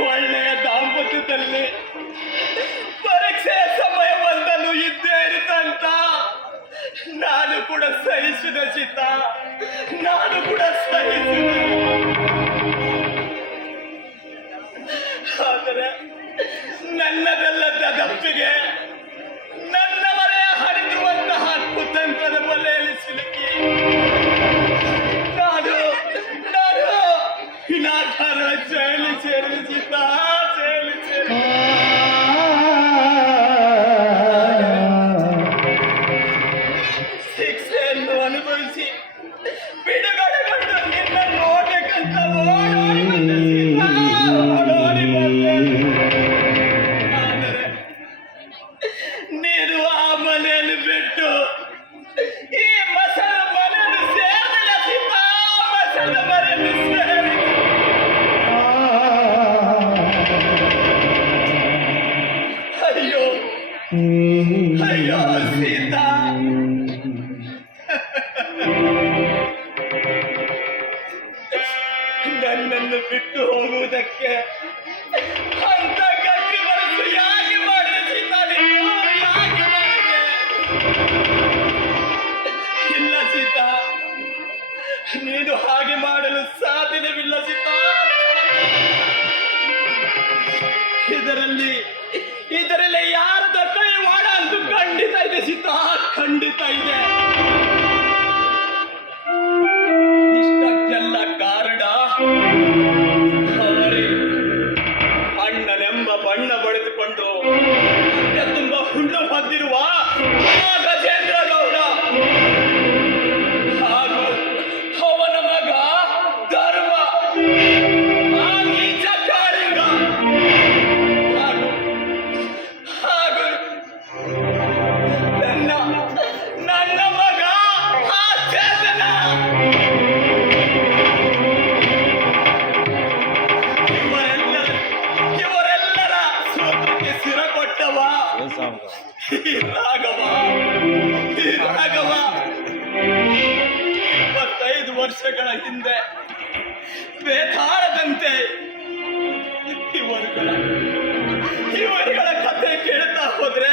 ಒಳ್ಳೆಯ ದಾಂಪತ್ಯದಲ್ಲಿ ಪರೀಕ್ಷೆ ಸಮಯ ಬಂದನು ಇದ್ದೇ ಇರುತ್ತಂತ ನಾನು ಕೂಡ ಸಹಿಸಿದ ಚಿತ್ತ, ನಾನು ಕೂಡ ಸಹಿಸಿದ. ಆದರೆ ನನ್ನದೆಲ್ಲದ ದಪ್ಪಿಗೆ ನನ್ನವರೇ ಹರಿದಿರುವಂತಹ ಕುತಂತ್ರದ ಬಲೆಯಲ್ಲಿ ಸಿಲುಕಿ ನಾನು ವಿನಾಕಾರ ಜೈಲಿ ಸೇರಿಸಿದ್ದ ಶಿಕ್ಷೆಯನ್ನು ಅನುಭವಿಸಿ ಬಿಡುಗಡೆಗೊಂಡು ನಿನ್ನ ನೋಡಬೇಕಂತ ಓಡೋಡಿ ಬಂದೆ. ಆದರೆ ನೀನು ಆ ಮನೆಯಲ್ಲಿ ಬಿಟ್ಟು ಈ ಮಸಳ ಮನೆಯನ್ನು ಸೇರಿದ ಸಿದ್ಧ, ಮಸಳ ಮನೆಯನ್ನು ಸೇರಿ. ಅಯ್ಯೋ ಅಯ್ಯೋ ಸೀತಾ, ನನ್ನನ್ನು ಬಿಟ್ಟು ಹೋಗುವುದಕ್ಕೆ ಅಂತ ಗಟ್ಟಿ ಮನಸ್ಸು ಯಾಕೆ ಮಾಡಿದೆ ಸೀತಾ? ಯಾಕೆ ಮಾಡಿದೆ? ಇಲ್ಲ ಸೀತಾ, ನೀನು ಹಾಗೆ ಮಾಡಲು ಸಾಧ್ಯವಿಲ್ಲ ಸೀತಾ. ಇದರಲ್ಲಿ ಯಾರದ ಕೈ ಮಾಡ ಅಂತೂ ಖಂಡಿತ ಇದೆ ಸೀತಾ, ಖಂಡಿತ ಇದೆ. ಇಷ್ಟಕ್ಕೆಲ್ಲ ಕಾರಣ ಅವರೇ. ಅಣ್ಣನೆಂಬ ಬಣ್ಣ ಬಳಿದುಕೊಂಡು ತುಂಬ ಹುಣ್ಣು ಹೊಂದಿರುವ ಗಜೇಂದ್ರ ಗೌಡ ಹಾಗೂ ಅವನ ಮಗ ಧರ್ಮ, ಆ ನೀಚ ಕಾಳಿಂಗ ಹಾಗೂ ನನ್ನ ಮಗ ಆ ಚೇತನ. ಇವರೆಲ್ಲರ ಸೂತ್ರಕ್ಕೆ ಸಿರ ಕೊಟ್ಟವ ರಾಘವ. 25 ವರ್ಷಗಳ ಹಿಂದೆ ಬೇತಾಳದಂತೆ ಇವರುಗಳ ಕಥೆ ಕೇಳ್ತಾ ಹೋದ್ರೆ